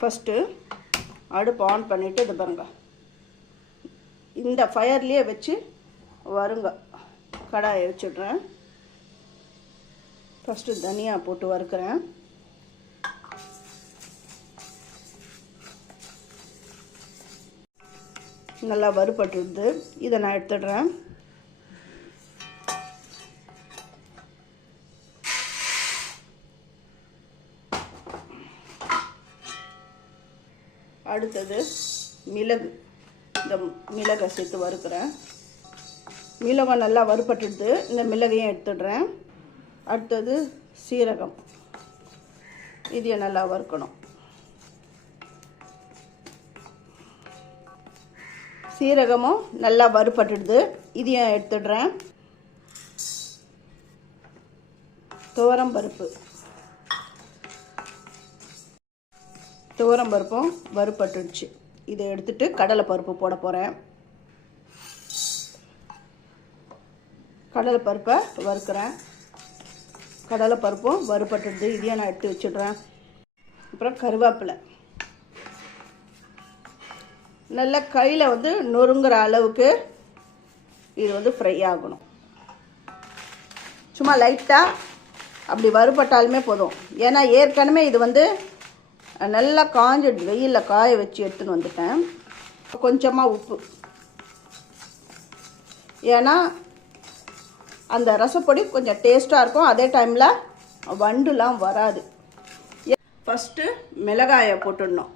First அடுப்பு on பண்ணிவிட்டு இது பாருங்க, இந்த ஃபயர்லேயே வச்சு வருங்க. கடாயை வச்சுட்றேன். ஃபஸ்ட்டு தனியா போட்டு வறுக்கிறேன். நல்லா வறுபட்டுடுது. இதை நான் எடுத்துடுறேன். அடுத்தது மிளகு. இந்த மிளகை சேர்த்து வறுக்கிறேன். மிளகம் நல்லா வறுபட்டுடுது. இந்த மிளகையும் எடுத்துடுறேன். அடுத்தது சீரகம். இதையும் நல்லா வறுக்கணும். சீரகமும் நல்லா வறுபட்டுடுது. இதையும் எடுத்துடுறேன். துவரம்பருப்பு. துவரம்பருப்பும் வறுபட்டுடுச்சு. இதை எடுத்துட்டு கடலைப்பருப்பு போட போகிறேன். கடலைப்பருப்பை வறுக்கிறேன். கடலைப்பருப்பும் வறுபட்டுடுது. இதையும் நான் எடுத்து வச்சுடுறேன். அப்புறம் கருவேப்பிலை. நல்லா கையில் வந்து நொறுங்குற அளவுக்கு இது ஃப்ரை ஆகணும். சும்மா லைட்டாக அப்படி வறுபட்டாலுமே போதும். ஏன்னா ஏற்கனவே இது நல்லா காஞ்சிடுது. வெயிலில் காய வச்சு எடுத்துன்னு வந்துட்டேன். கொஞ்சமாக உப்பு. ஏன்னா அந்த ரசப்பொடி கொஞ்சம் டேஸ்ட்டாக இருக்கும். அதே டைமில் வண்டுலாம் வராது. ஃபஸ்ட்டு மிளகாயை போட்டுடணும்.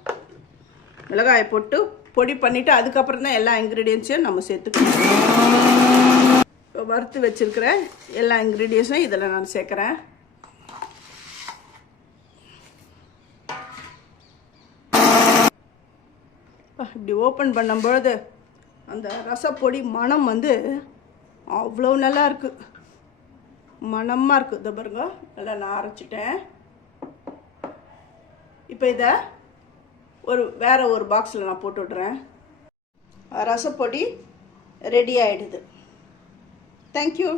மிளகாயை போட்டு பொடி பண்ணிவிட்டு அதுக்கப்புறம் தான் எல்லா இன்க்ரீடியன்ஸையும் நம்ம சேர்த்துக்கணும். இப்போ வறுத்து வச்சுருக்கிற எல்லா இன்க்ரீடியன்ஸும் இதில் நான் சேர்க்குறேன். இப்படி ஓப்பன் பண்ணும்பொழுது அந்த ரசப்பொடி மணம் அவ்வளோ நல்லா இருக்குது. மணமாக இருக்குது. இதை பாருங்க, நல்லா நான் அரைச்சிட்டேன். இப்போ இதை வேற ஒரு பாக்ஸில் நான் போட்டு விட்றேன். ரசப்பொடி ரெடி ஆகிடுது. தேங்க்யூ.